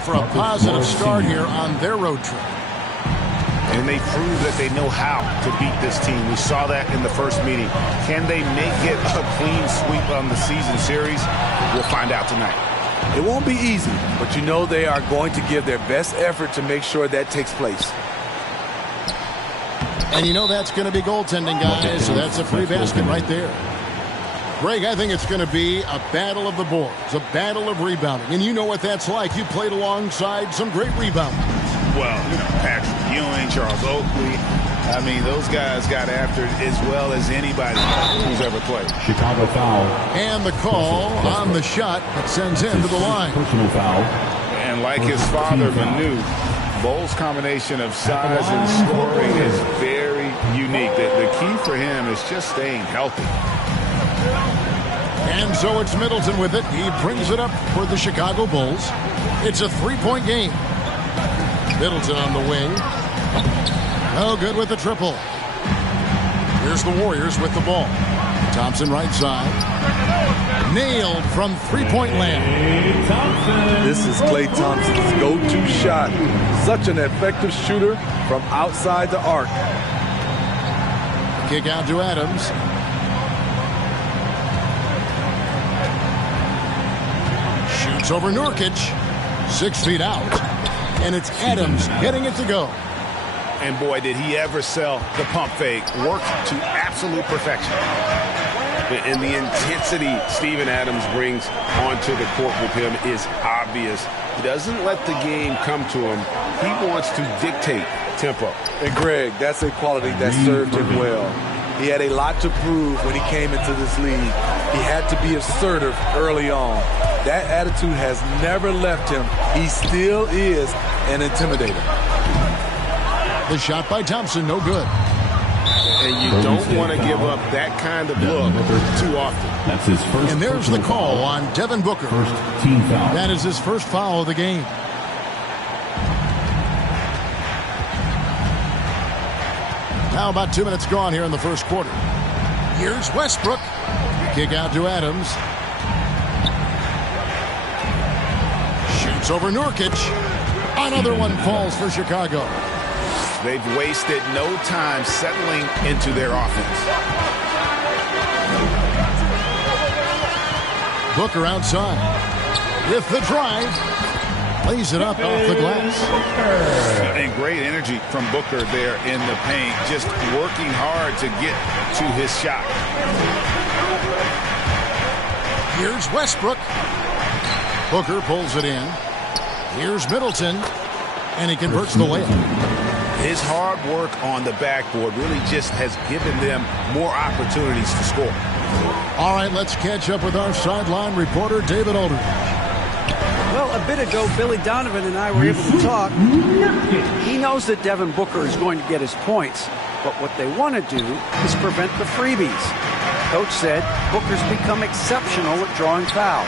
For a positive start here on their road trip. And they prove that they know how to beat this team. We saw that in the first meeting. Can they make it a clean sweep on the season series? We'll find out tonight. It won't be easy, but you know they are going to give their best effort to make sure that takes place. And you know that's going to be goaltending, guys, so that's a free basket right there. Greg, I think it's going to be a battle of the boards, a battle of rebounding. And you know what that's like. You played alongside some great rebounders. Well, Patrick Ewing, Charles Oakley. I mean, those guys got after it as well as anybody who's ever played. Chicago foul. And the call on the shot that sends him to the line. Personal foul. And like his father, Manu, Bole's combination of size and scoring is very unique. The key for him is just staying healthy. And so it's Middleton with it. He brings it up for the Chicago Bulls. It's a three-point game. Middleton on the wing. Oh, good with the triple. Here's the Warriors with the ball. Thompson right side. Nailed from three-point land. This is Klay Thompson's go-to shot. Such an effective shooter from outside the arc. Kick out to Adams. Shoots over Nurkic. 6 feet out. And it's Adams getting it to go. And boy, did he ever sell the pump fake. Worked to absolute perfection. And the intensity Steven Adams brings onto the court with him is obvious. He doesn't let the game come to him. He wants to dictate tempo. And Greg, that's a quality that served him well. He had a lot to prove when he came into this league. He had to be assertive early on. That attitude has never left him. He still is an intimidator. The shot by Thompson, no good. And you don't want to give up that kind of look too often. That's his first. And there's the call on Devin Booker. First team foul. That is his first foul of the game. Now about 2 minutes gone here in the first quarter. Here's Westbrook. Kick out to Adams. Shoots over Nurkic. Another one falls for Chicago. They've wasted no time settling into their offense. Booker outside. With the drive. Lays it up off the glass. And great energy from Booker there in the paint. Just working hard to get to his shot. Here's Westbrook. Booker pulls it in. Here's Middleton. And he converts the layup. His hard work on the backboard really just has given them more opportunities to score. All right, let's catch up with our sideline reporter, David Aldridge. Well, a bit ago, Billy Donovan and I were able to talk. He knows that Devin Booker is going to get his points, but what they want to do is prevent the freebies. Coach said Booker's become exceptional at drawing fouls,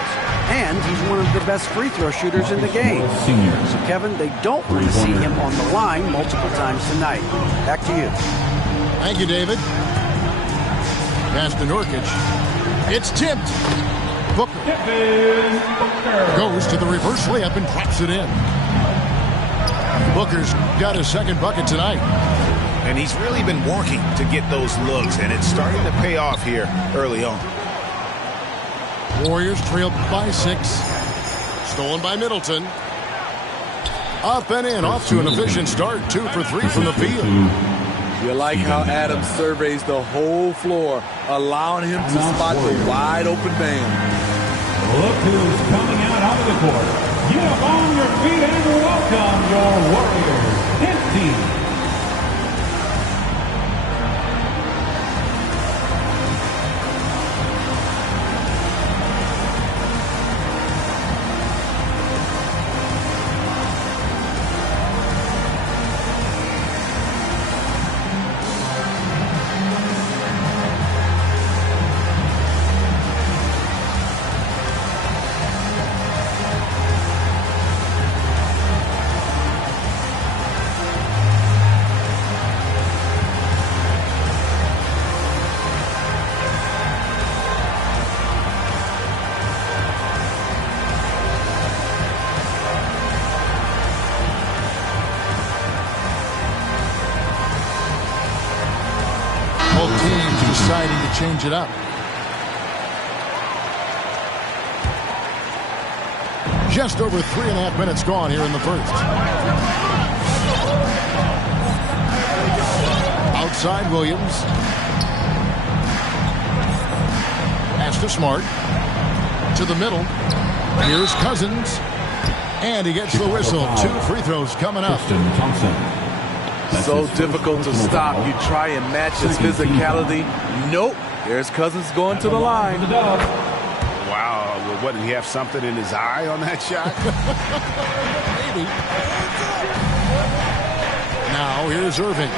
and he's one of the best free throw shooters in the game. So, Kevin, they don't want to see him on the line multiple times tonight. Back to you. Thank you, David. Pass to Nurkic. It's tipped. Booker goes to the reverse layup and drops it in. Booker's got his second bucket tonight. And he's really been working to get those looks, and it's starting to pay off here early on. Warriors trailed by 6. Stolen by Middleton. Up and in, off to an efficient start. 2 for 3 from the field. You like how Adams surveys the whole floor, allowing him to spot the wide open man. Look who's coming out of the court. Get up on your feet and welcome your Warriors. His team. deciding to change it up. Just over 3.5 minutes gone here in the first. Outside Williams. Pass to Smart. To the middle. Here's Cousins. And he gets the whistle. 2 free throws coming up. So difficult to stop. You try and match his physicality. Nope. There's Cousins going to the line. Wow. What, did he have something in his eye on that shot? Maybe. Now here's Irving.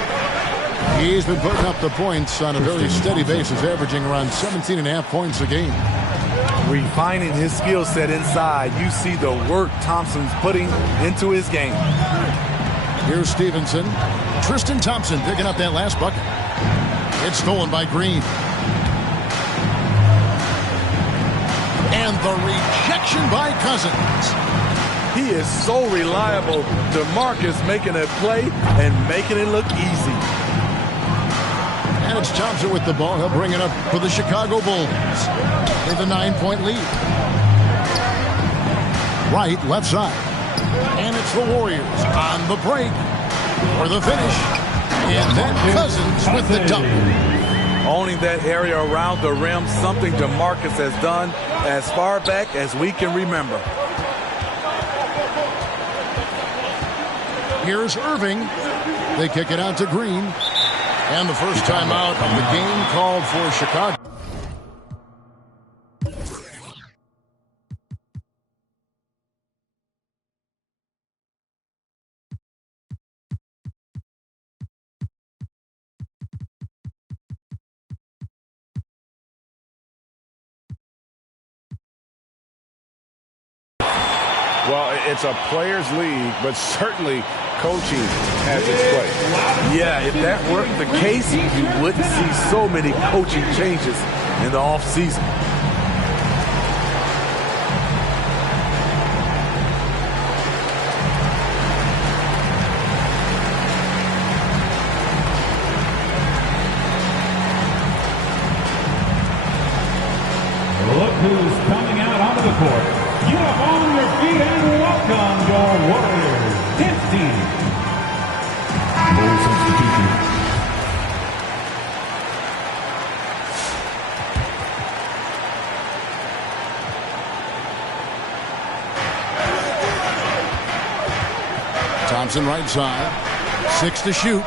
He's been putting up the points on a very steady basis, averaging around 17.5 points a game. Refining his skill set inside. You see the work Thompson's putting into his game. Here's Stevenson. Tristan Thompson picking up that last bucket. It's stolen by Green. And the rejection by Cousins. He is so reliable. DeMarcus making a play and making it look easy. And it's Thompson with the ball. He'll bring it up for the Chicago Bulls with a 9-point lead. Right, left side. And it's the Warriors on the break for the finish. And then Cousins with the dunk. Owning that area around the rim, something DeMarcus has done as far back as we can remember. Here's Irving. They kick it out to Green. And the first timeout of the game called for Chicago. Well, it's a players' league, but certainly coaching has its place. Yeah, if that weren't the case, you wouldn't see so many coaching changes in the offseason. Look who's coming out onto the court. Get up on your feet and welcome your Warriors. This team. Goal substitution. Thompson right side. 6 to shoot.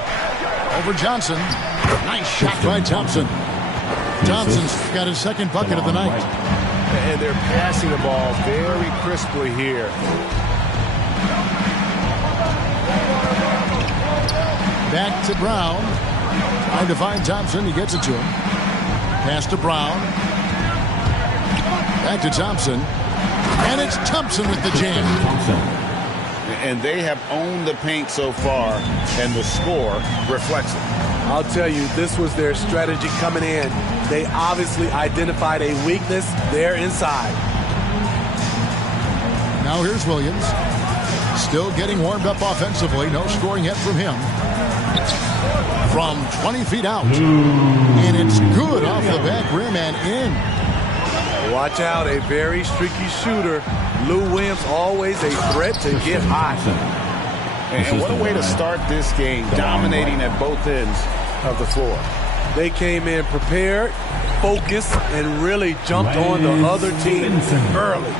Over Johnson. Nice shot by Thompson. Thompson's got his second bucket of the night. And they're passing the ball very crisply here. Back to Brown. Trying to find Thompson. He gets it to him. Pass to Brown. Back to Thompson. And it's Thompson with the jam. And they have owned the paint so far, and the score reflects it. I'll tell you, this was their strategy coming in. They obviously identified a weakness there inside. Now here's Williams. Still getting warmed up offensively. No scoring yet from him. From 20 feet out. And it's good off the back rim and in. Watch out, a very streaky shooter. Lou Williams always a threat to get hot. And what a way to start this game, dominating at both ends of the floor. They came in prepared, focused, and really jumped on the other team early.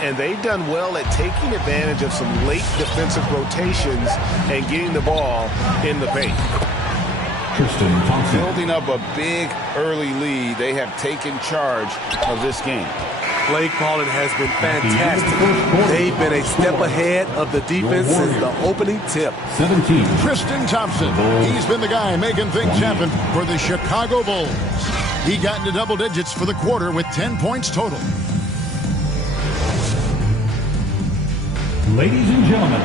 And they've done well at taking advantage of some late defensive rotations and getting the ball in the paint. Tristan Thompson. Building up a big early lead, they have taken charge of this game. Play calling has been fantastic. They've been a step ahead of the defense since the opening tip. 17. Tristan Thompson. He's been the guy making things happen for the Chicago Bulls. He got into double digits for the quarter with 10 points total. Ladies and gentlemen,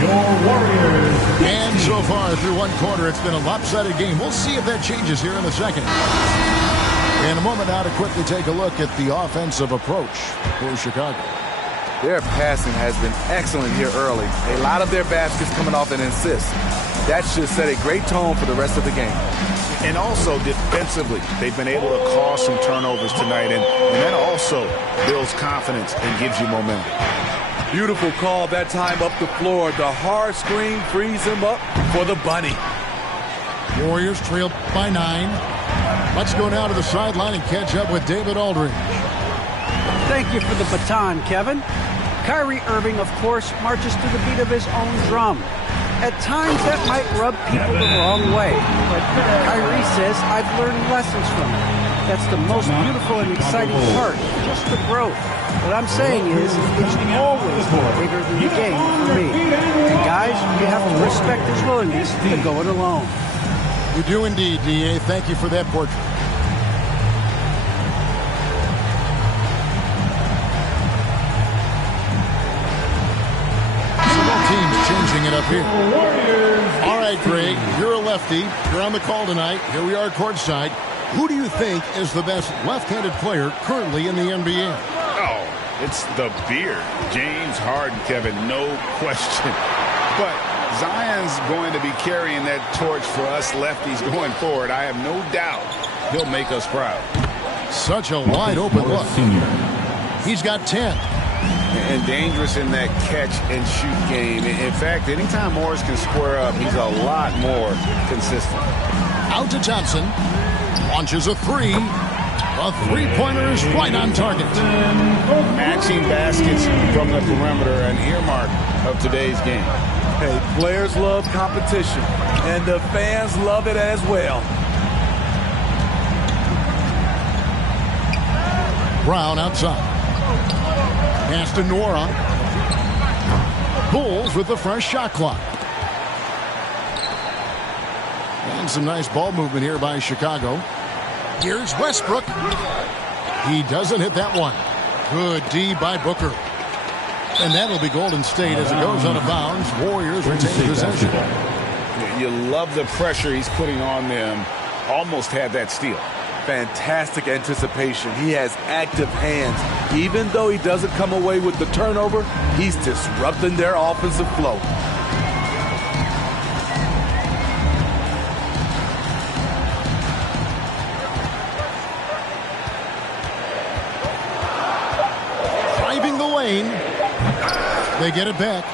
your Warriors. And so far through one quarter, it's been a lopsided game. We'll see if that changes here in a second. In a moment now to quickly take a look at the offensive approach for Chicago. Their passing has been excellent here early. A lot of their baskets coming off an assist. That should set a great tone for the rest of the game. And also defensively, they've been able to cause some turnovers tonight, and that also builds confidence and gives you momentum. Beautiful call that time up the floor. The hard screen frees him up for the bunny. Warriors trail by 9. Let's go now to the sideline and catch up with David Aldridge. Thank you for the baton, Kevin. Kyrie Irving, of course, marches to the beat of his own drum. At times, that might rub people the wrong way. But Kyrie says, I've learned lessons from it. That's the most beautiful and exciting part, just the growth. What I'm saying is, it's always bigger than the game for me. And guys, you have to respect his willingness to go it alone. You do indeed, D.A. Thank you for that portrait. Changing it up here. All right, Greg, you're a lefty. You're on the call tonight. Here we are courtside. Who do you think is the best left-handed player currently in the NBA? Oh, it's the beard. James Harden, Kevin, no question. But Zion's going to be carrying that torch for us lefties going forward. I have no doubt he'll make us proud. Such a wide-open look. He's got 10. And dangerous in that catch-and-shoot game. In fact, anytime Morris can square up, he's a lot more consistent. Out to Thompson. Launches a 3. A three-pointer is right on target. Matching baskets from the perimeter, an earmark of today's game. Hey, players love competition, and the fans love it as well. Brown outside. Pass to Nora. Bulls with the fresh shot clock. And some nice ball movement here by Chicago. Here's Westbrook. He doesn't hit that one. Good D by Booker. And that'll be Golden State as it goes out of bounds. Warriors retain possession. You love the pressure he's putting on them. Almost had that steal. Fantastic anticipation. He has active hands. Even though he doesn't come away with the turnover, he's disrupting their offensive flow. Driving the lane. They get it back.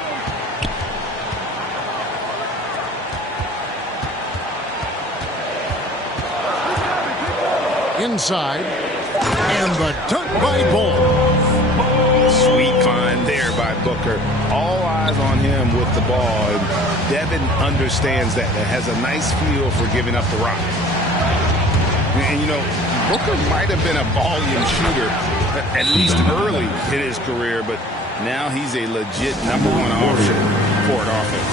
Inside, and the dunk by Bull. Sweet find there by Booker. All eyes on him with the ball, and Devin understands that. That has a nice feel for giving up the rock. And, you know, Booker might have been a volume shooter, at least early in his career, but now he's a legit #1 option for an offense.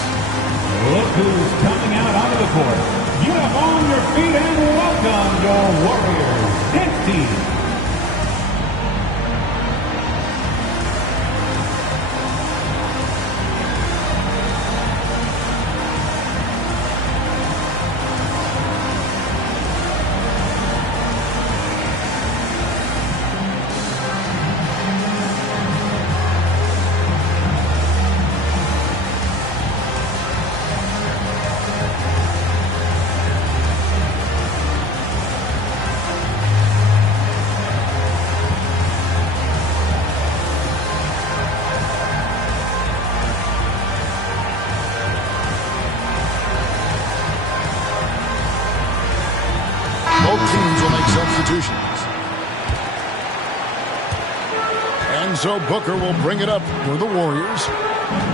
Look who's coming out onto the court. Get up on your feet and welcome your Warriors 15. And so Booker will bring it up for the Warriors.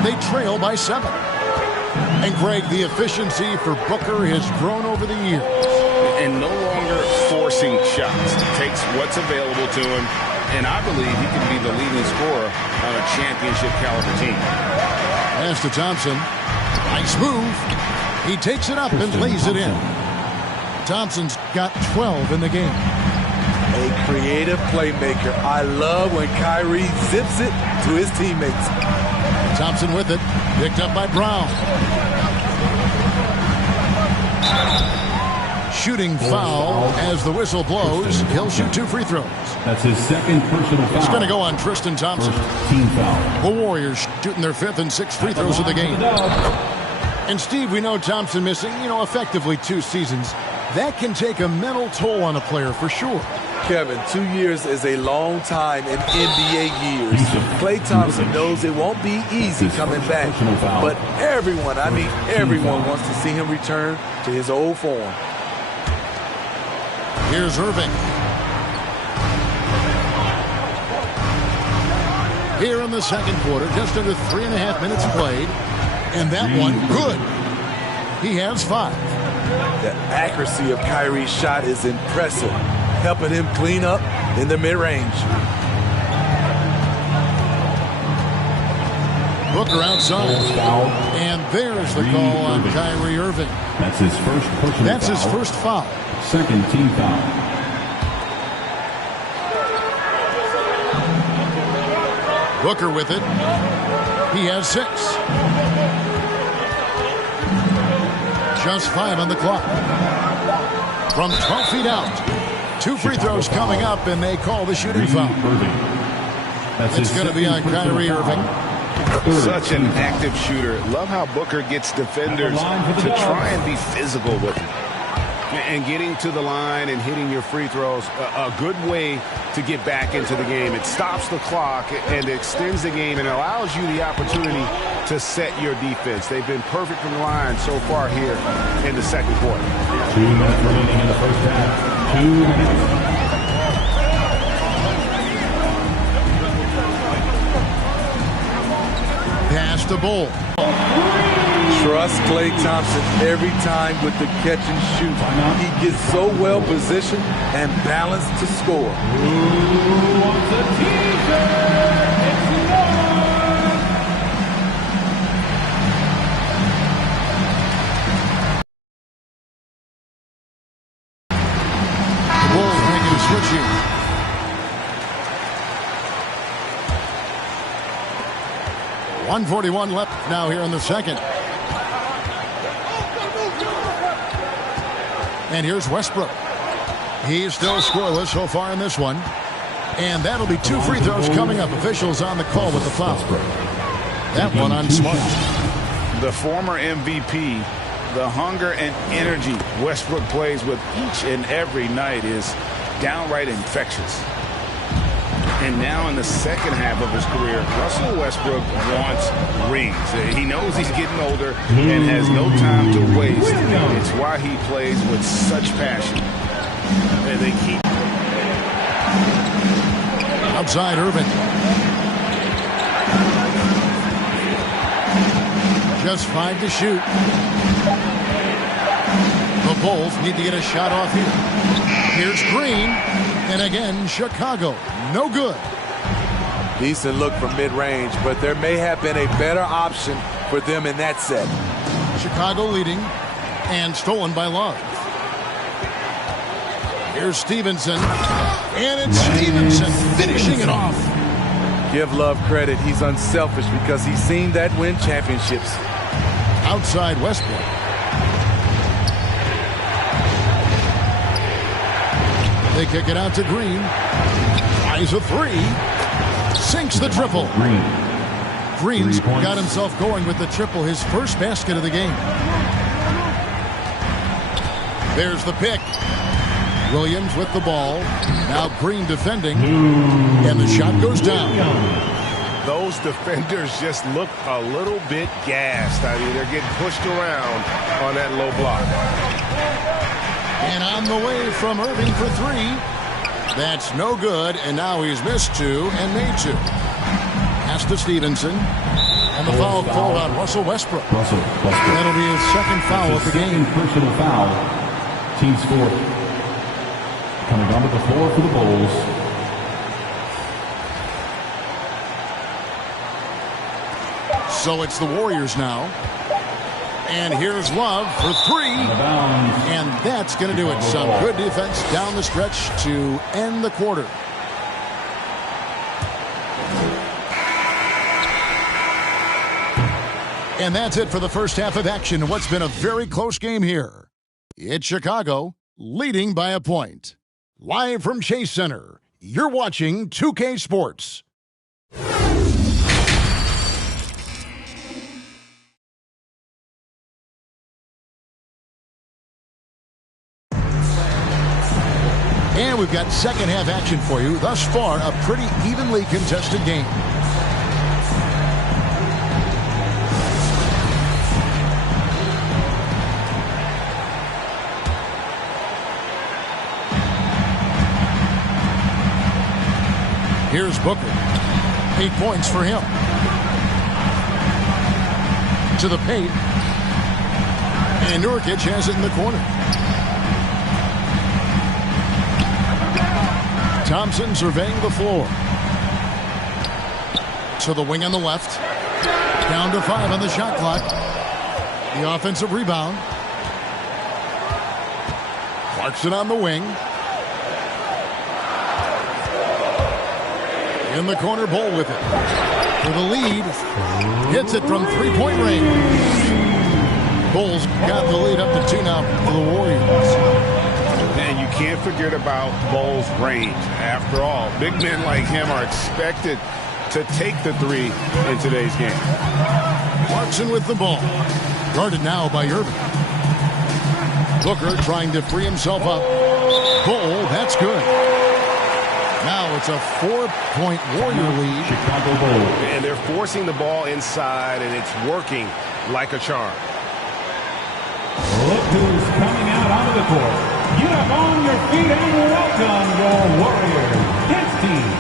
They trail by 7. And Greg, the efficiency for Booker has grown over the years. And no longer forcing shots. Takes what's available to him, and I believe he can be the leading scorer on a championship caliber team. Pass to Thompson. Nice move. He takes it up and lays it in. Thompson's got 12 in the game. A creative playmaker. I love when Kyrie zips it to his teammates. Thompson with it. Picked up by Brown. Shooting foul as the whistle blows. He'll shoot 2 free throws. That's his second personal foul. It's going to go on Tristan Thompson. First team foul. The Warriors shooting their 5th and 6th free throws of the game. And Steve, we know Thompson missing, effectively 2 seasons. That can take a mental toll on a player for sure. Kevin, 2 years is a long time in NBA years. Klay Thompson knows it won't be easy coming back. But everyone wants to see him return to his old form. Here's Irving. Here in the second quarter, just under 3.5 minutes played. And that one, good. He has 5. The accuracy of Kyrie's shot is impressive, helping him clean up in the mid-range. Booker outside. And there's the call on Kyrie Irving. That's his first personal foul. That's his first foul. Second team foul. Booker with it. He has 6. Just 5 on the clock. From 12 feet out. 2 free throws coming up, and they call the shooting foul. It's going to be on Kyrie Irving. Such an active shooter. Love how Booker gets defenders to try and be physical with him. And getting to the line and hitting your free throws, a good way to get back into the game. It stops the clock and extends the game and allows you the opportunity to set your defense. They've been perfect from the line so far here in the second quarter. 2 minutes remaining in the first half. 2 minutes. Pass to Bull. Trust Klay Thompson every time with the catch and shoot. He gets so well positioned and balanced to score. Who wants a t-shirt? It's The Bulls making a switch here. .141 left now here in the second. And here's Westbrook. He's still scoreless so far in this one. And that'll be 2 free throws coming up. Officials on the call with the foul. That one on Smart. The former MVP, the hunger and energy Westbrook plays with each and every night is downright infectious. And now in the second half of his career, Russell Westbrook wants rings. He knows he's getting older and has no time to waste. It's why he plays with such passion. And they keep outside Irving. Just 5 to shoot. The Bulls need to get a shot off here. Here's Green. And again, Chicago. No good. Decent look from mid-range, but there may have been a better option for them in that set. Chicago leading and stolen by Love. Here's Stevenson. And it's Stevenson finishing it off. Give Love credit. He's unselfish because he's seen that win championships. Outside Westbrook. They kick it out to Green. Eyes a 3. Sinks the triple. Green's got himself going with the triple, his first basket of the game. There's the pick. Williams with the ball. Now Green defending. And the shot goes down. those defenders just look a little bit gassed. I mean, they're getting pushed around on that low block. And on the way from Irving for 3. That's no good, and now he's missed 2 and made 2. Pass to Stevenson. And the foul called on Russell Westbrook. That'll be his second foul of the game. Personal foul. Team score. Coming onto the floor for the Bulls. So it's the Warriors now. And here's Love for 3. And that's going to do it. Some good defense down the stretch to end the quarter. And that's it for the first half of action in what's been a very close game here. It's Chicago leading by a point. Live from Chase Center, you're watching 2K Sports. And we've got second half action for you. Thus far, a pretty evenly contested game. Here's Booker. 8 points for him. To the paint. And Nurkic has it in the corner. Thompson surveying the floor. To the wing on the left. Down to 5 on the shot clock. The offensive rebound. Clarkson on the wing. In the corner, Bol with it. For the lead. Hits it from three-point range. Bol's got the lead up to 2 now for the Warriors. And you can't forget about Bol's range. After all, big men like him are expected to take the 3 in today's game. Clarkson with the ball. Guarded now by Irving. Booker trying to free himself up. Bol, that's good. Now it's a 4-point Warrior lead. Chicago Bulls. And they're forcing the ball inside, and it's working like a charm. Look who's coming out onto the court. Get up on your feet and welcome your Warriors. Dance team.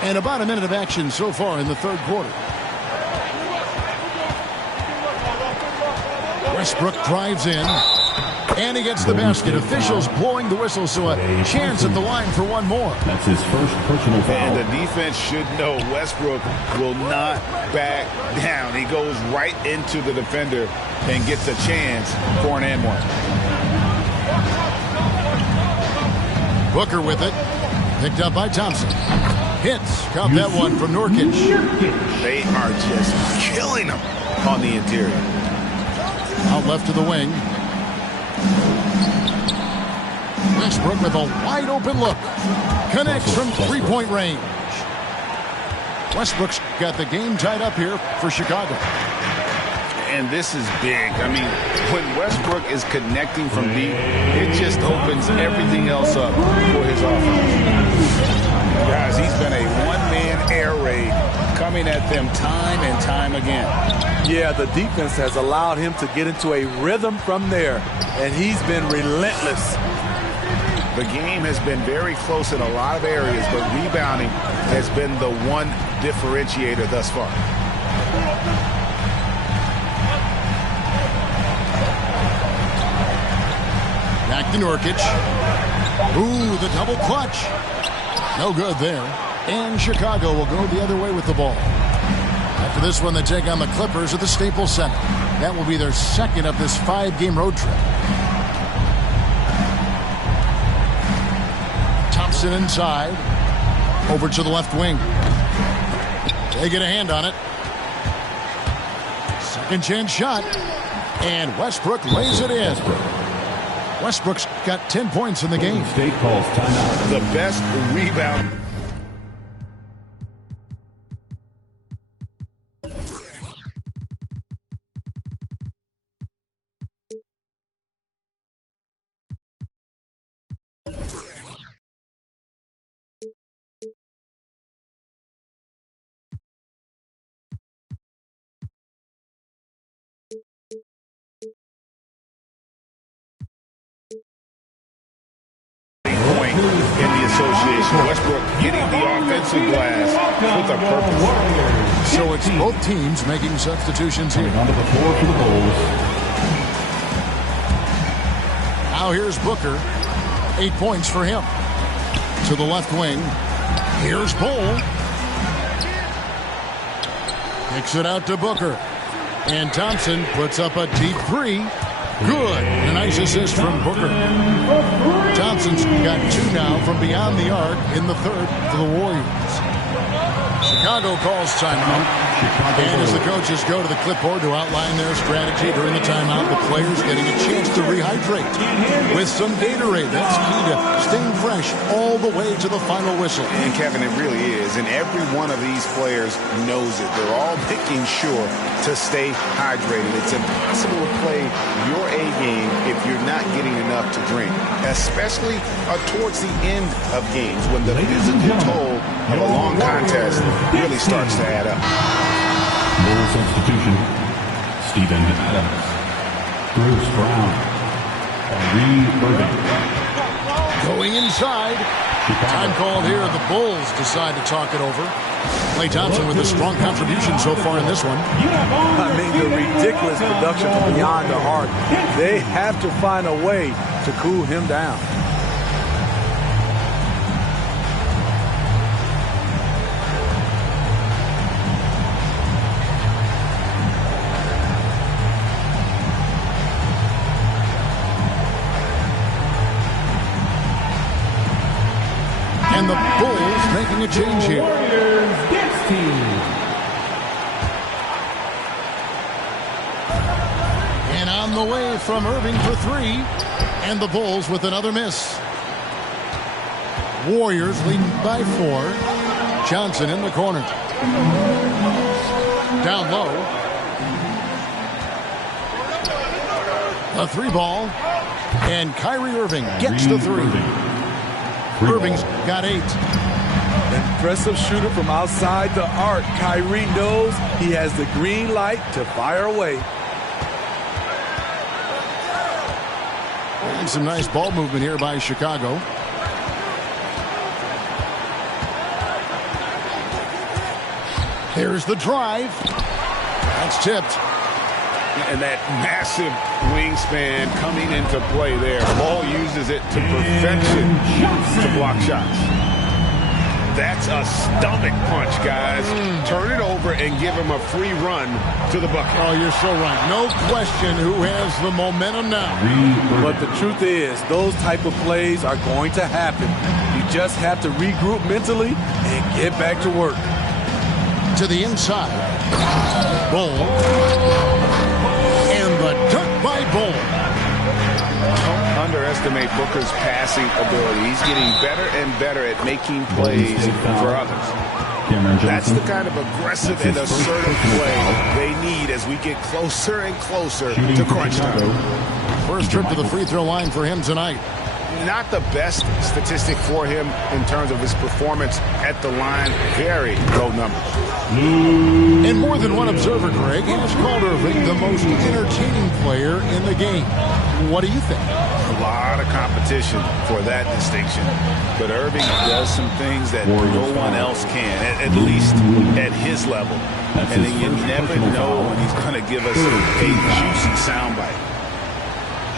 And about a minute of action so far in the third quarter. Westbrook drives in. And he gets the basket. Officials blowing the whistle, so a chance at the line for one more. That's his first personal foul. And the defense should know Westbrook will not back down. He goes right into the defender and gets a chance for an and one. Booker with it. Picked up by Thompson. Hits. Caught that one from Nurkic. They are just killing him on the interior. Out left to the wing. Westbrook with a wide open look. Connects from three-point range. Westbrook's got the game tied up here for Chicago. And this is big. I mean, when Westbrook is connecting from deep, it just opens everything else up for his offense. Guys, he's been a one-man air raid coming at them time and time again. Yeah, the defense has allowed him to get into a rhythm from there, and he's been relentless. The game has been very close in a lot of areas, but rebounding has been the one differentiator thus far. Back to Nurkic. Ooh, the double clutch. No good there. And Chicago will go the other way with the ball. After this one, they take on the Clippers at the Staples Center. That will be their second of this 5-game road trip. Thompson inside. Over to the left wing. They get a hand on it. Second chance shot. And Westbrook lays it in. Westbrook's got 10 points in the game. State calls timeout. The best rebound. In the association. Westbrook getting the offensive glass with a purpose. So it's both teams making substitutions here. On the floor for the Bulls. Now here's Booker. 8 points for him. To the left wing. Here's Bull. Kicks it out to Booker. And Thompson puts up a deep three. Good. A nice assist from Booker. Thompson's got 2 now from beyond the arc in the third for the Warriors. Chicago calls timeout. And as the coaches go to the clipboard to outline their strategy during the timeout, the players getting a chance to rehydrate with some Gatorade. That's key to staying fresh all the way to the final whistle. And Kevin, it really is. And every one of these players knows it. They're all making sure to stay hydrated. It's impossible to play your A game if you're not getting enough to drink, especially towards the end of games when the physical toll of a long contest really starts to add up. Bull substitution. Steven Adams. Bruce Brown. Kyrie Irving. Going inside. Time called here. The Bulls decide to talk it over. Klay Thompson with a strong contribution so far in this one. I mean, the ridiculous production from beyond the arc. They have to find a way to cool him down. And the Bulls making a change here. Warriors dance team. And on the way from Irving for 3. And the Bulls with another miss. Warriors leading by 4. Johnson in the corner. Down low. A 3 ball. And Kyrie Irving gets the 3. Irving's got 8. Impressive shooter from outside the arc. Kyrie knows he has the green light to fire away. And some nice ball movement here by Chicago. There's the drive. That's tipped. And that massive wingspan coming into play there. Ball uses it to perfection to block shots. That's a stomach punch, guys. Turn it over and give him a free run to the bucket. Oh, you're so right. No question who has the momentum now. But the truth is, those type of plays are going to happen. You just have to regroup mentally and get back to work. To the inside. Bull. And the dunk by Bull. Don't underestimate Booker's passing ability. He's getting better and better at making plays for others. That's the kind of aggressive and assertive play they need as we get closer and closer to crunch time. First trip to the free throw line for him tonight. Not the best statistic for him in terms of his performance at the line. Very low numbers. And more than one observer, Greg, has called Irving the most entertaining player in the game. What do you think? A lot of competition for that distinction. But Irving does some things that no one else can, at least at his level. And then you never know when he's going to give us a juicy soundbite.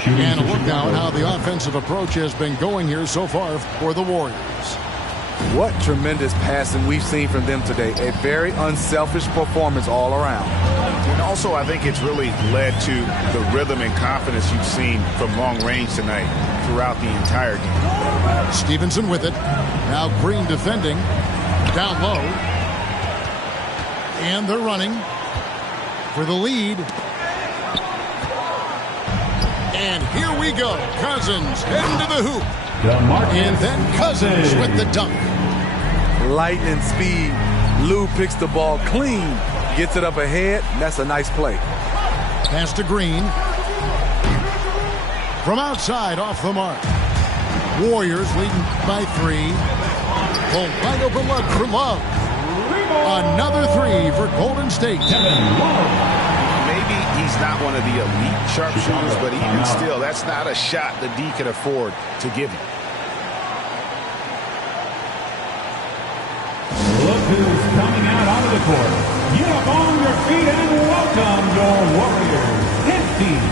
And a look now at how the offensive approach has been going here so far for the Warriors. What tremendous passing we've seen from them today. A very unselfish performance all around. And also, I think it's really led to the rhythm and confidence you've seen from long range tonight throughout the entire game. Stevenson with it. Now Green defending. Down low. And they're running for the lead. And here we go. Cousins heading to the hoop. And then Cousins with the dunk. Lightning speed. Lou picks the ball clean. Gets it up ahead. That's a nice play. Pass to Green. From outside off the mark. Warriors leading by 3. Oh, wide open look for Love. Another 3 for Golden State. Maybe he's not one of the elite sharpshooters, but even still, that's not a shot the D can afford to give him. Look who's coming out onto the court. Get up on your feet and welcome your Warriors 10 team.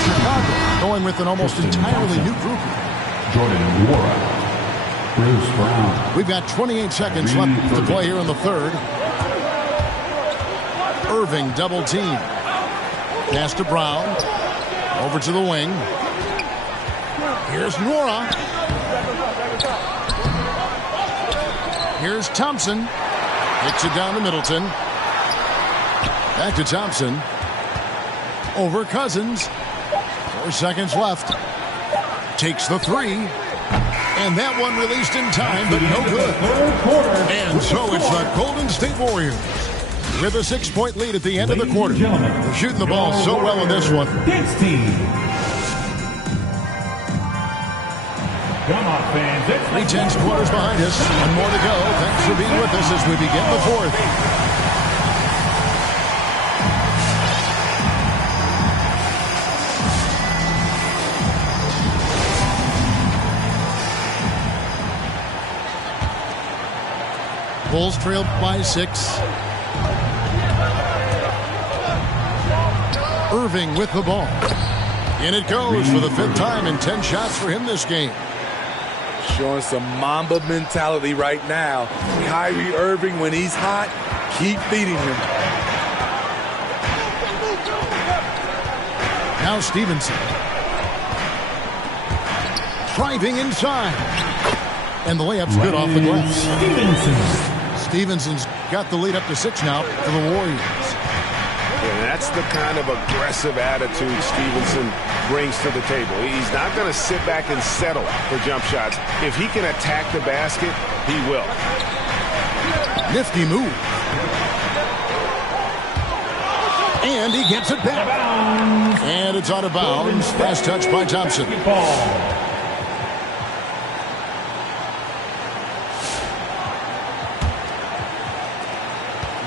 Chicago going with an almost entirely new group. Jordan Nwora. Bruce Brown. We've got 28 seconds left to play here in the third. Irving double team. Pass to Brown. Over to the wing. Here's Nwora. Here's Thompson. Kicks it down to Middleton. Back to Thompson. Over Cousins. 4 seconds left. Takes the three. And that one released in time, but no good. And so it's the Golden State Warriors with a 6-point lead at the end of the quarter. They're shooting the ball so well in this one. Dance team. Come on, fans. 3:10 quarters behind us. One more to go. Thanks for being with us as we begin the fourth. Bulls trailed by 6. Irving with the ball. In it goes for the 5th time and 10 shots for him this game. Showing some Mamba mentality right now. Kyrie Irving, when he's hot, keep feeding him. Now Stevenson. Driving inside. And the layup's good off the glass. Stevenson's got the lead up to 6 now for the Warriors. And that's the kind of aggressive attitude Stevenson brings to the table. He's not going to sit back and settle for jump shots. If he can attack the basket, he will. Nifty move. And he gets it back. And it's out of bounds. Last touch by Thompson.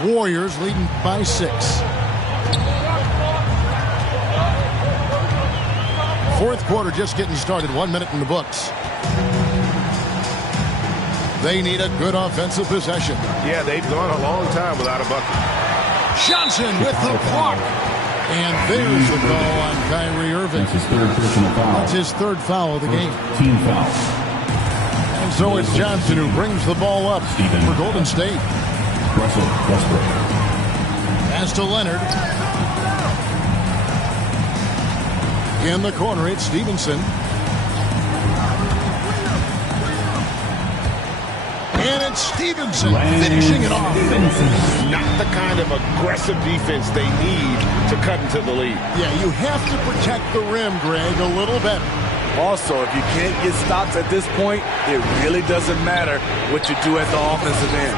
Warriors leading by 6. 4th quarter just getting started. 1 minute in the books. They need a good offensive possession. Yeah, they've gone a long time without a bucket. Johnson with the block. And there's the call on Kyrie Irving. That's his 3rd personal foul. That's his 3rd foul of the game. Team foul. And so it's Johnson who brings the ball up for Golden State. Russell Westbrook. Pass to Leonard. In the corner, it's Stevenson. And it's Stevenson finishing it off. Not the kind of aggressive defense they need to cut into the lead. Yeah, you have to protect the rim, Greg, a little better. Also, if you can't get stops at this point, it really doesn't matter what you do at the offensive end.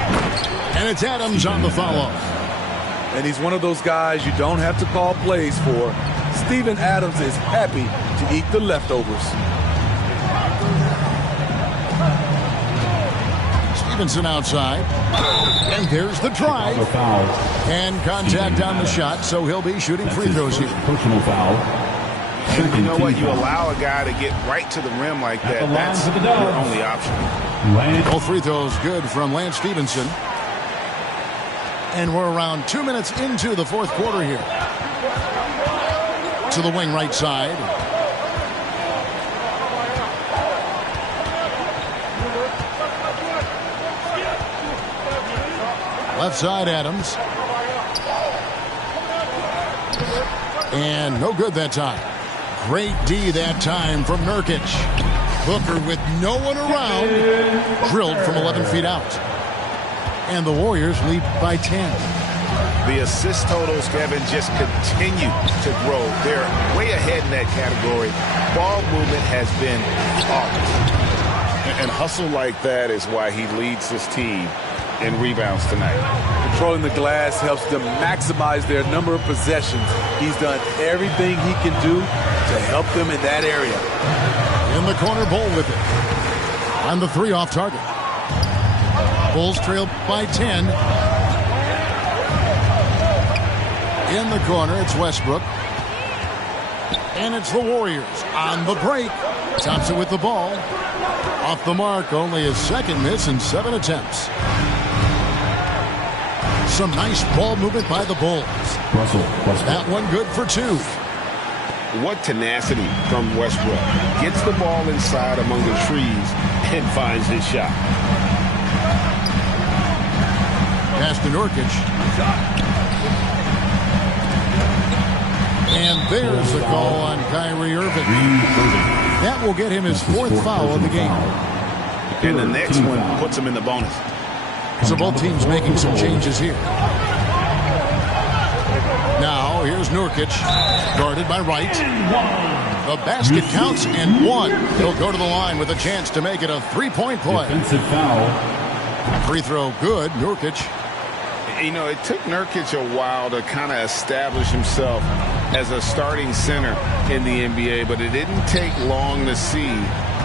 And it's Adams on the foul-off. And he's one of those guys you don't have to call plays for. Steven Adams is happy to eat the leftovers. Stevenson outside. And there's the drive. And contact on the shot, so he'll be shooting free throws here. Personal foul. And you know what? You allow a guy to get right to the rim like that. That's your only option. Both free throws good from Lance Stevenson. And we're around 2 minutes into the 4th quarter here. To the wing right side. Left side, Adams. And no good that time. Great D that time from Nurkic. Booker with no one around. Drilled from 11 feet out. And the Warriors lead by 10. The assist totals, Kevin, just continue to grow. They're way ahead in that category. Ball movement has been flawless. And hustle like that is why he leads this team in rebounds tonight. Controlling the glass helps them maximize their number of possessions. He's done everything he can do to help them in that area. In the corner, Bull with it. On the 3 off target. Bulls trail by 10. In the corner, it's Westbrook. And it's the Warriors on the break. Thompson with the ball. Off the mark, only his 2nd miss in 7 attempts. Some nice ball movement by the Bulls. Russell Westbrook. That one good for 2. What tenacity from Westbrook. Gets the ball inside among the trees and finds his shot. Pass to Nurkic. And there's the call on Kyrie Irving. That will get him his 4th foul of the game. And the next one puts him in the bonus. So both teams making some changes here. Now, here's Nurkic, guarded by Wright. The basket counts and 1. He'll go to the line with a chance to make it a 3-point play. Defensive foul. Free throw good, Nurkic. You know, it took Nurkic a while to kind of establish himself as a starting center in the NBA, but it didn't take long to see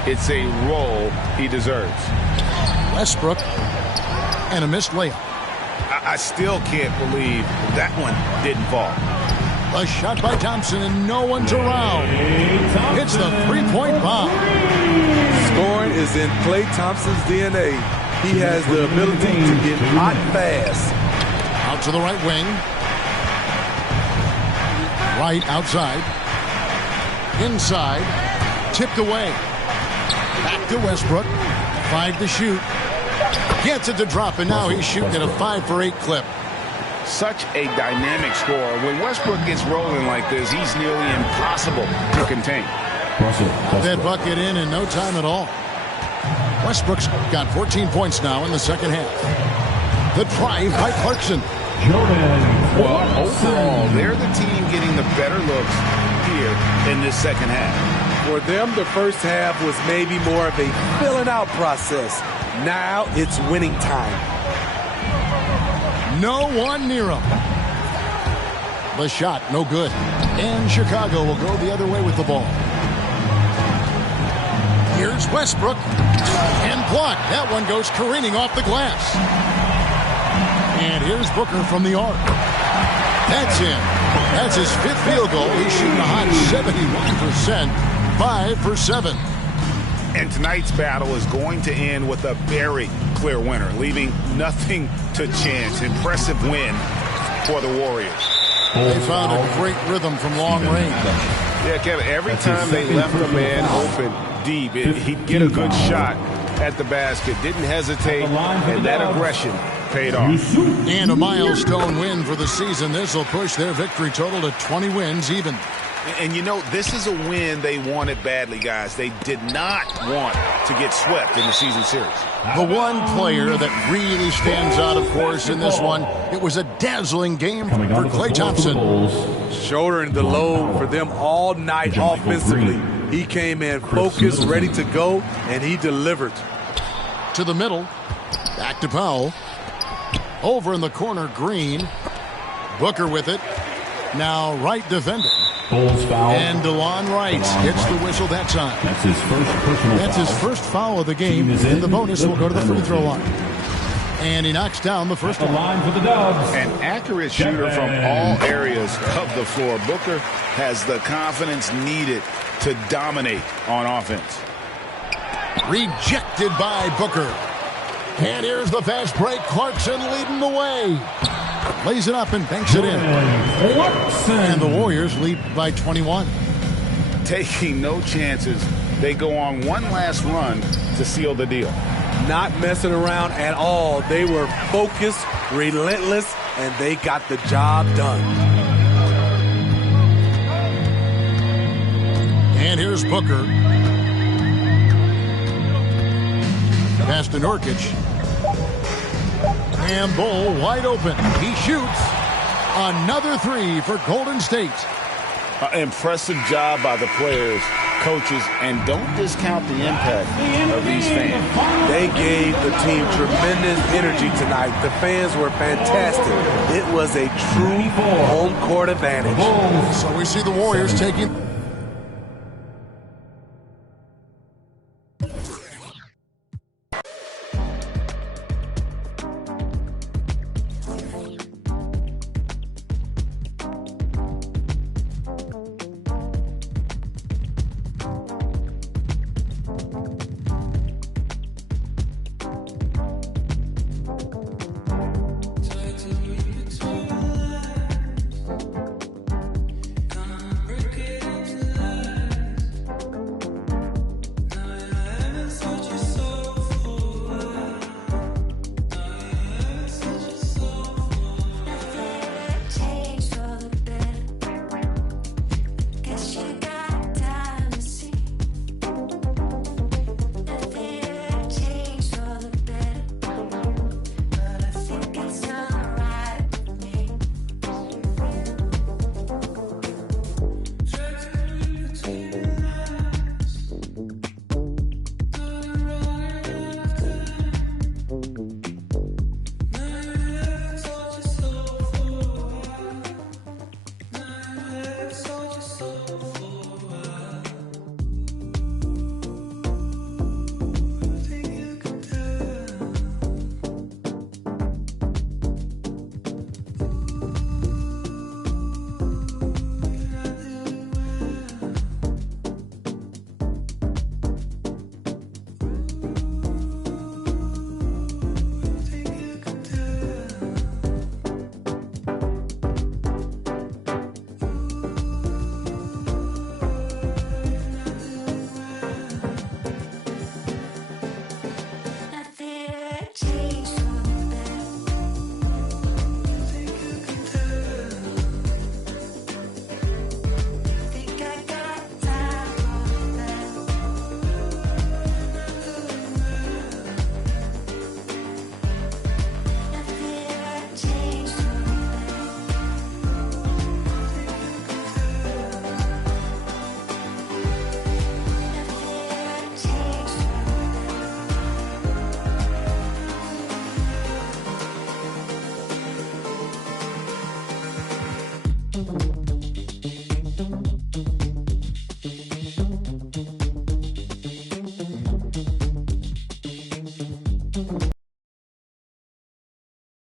it's a role he deserves. Westbrook and a missed layup. I still can't believe that one didn't fall. A shot by Thompson and no one's around. It's the 3-point bomb. Scoring is in Klay Thompson's DNA. He has the ability to get hot fast. Out to the right wing. Right outside. Inside. Tipped away. Back to Westbrook. 5 to shoot. Gets it to drop, and now he's shooting at a 5-for-8 clip. Such a dynamic scorer. When Westbrook gets rolling like this, he's nearly impossible to contain. That bucket in no time at all. Westbrook's got 14 points now in the second half. The drive by Clarkson. Well, overall, they're the team getting the better looks here in this second half. For them, the first half was maybe more of a filling out process. Now it's winning time. No one near him. The shot, no good. And Chicago will go the other way with the ball. Here's Westbrook. And blocked. That one goes careening off the glass. And here's Booker from the arc. That's in. That's his 5th field goal. He's shooting a hot 71%. 5 for 7. And tonight's battle is going to end with a very clear winner, leaving nothing to chance. Impressive win for the Warriors. They found a great rhythm from long range. Yeah, Kevin, every time they left a man open deep, he'd get a good shot at the basket. Didn't hesitate, and that aggression paid off. And a milestone win for the season. This will push their victory total to 20 wins even. And you know, this is a win they wanted badly, guys. They did not want to get swept in the season series. The one player that really stands out, of course, in this one, it was a dazzling game for Klay Thompson. Shouldering the load for them all night offensively. He came in focused, ready to go, and he delivered. To the middle. Back to Powell. Over in the corner, Green. Booker with it. Now Wright defending. And DeLon Wright gets the whistle that time. That's his first personal That's his first foul of the game. And the bonus will go to the free throw line. And he knocks down the first one. Line for the Dubs. An accurate shooter from all areas of the floor. Booker has the confidence needed to dominate on offense. Rejected by Booker. And here's the fast break. Clarkson leading the way. Lays it up and banks it in. And the Warriors lead by 21. Taking no chances. They go on one last run to seal the deal. Not messing around at all. They were focused, relentless, and they got the job done. And here's Booker. Pass to Nurkic. And Bull wide open. He shoots. Another 3 for Golden State. Impressive job by the players, coaches, and don't discount the impact of these fans. They gave the team tremendous energy tonight. The fans were fantastic. It was a true home court advantage. So we see the Warriors taking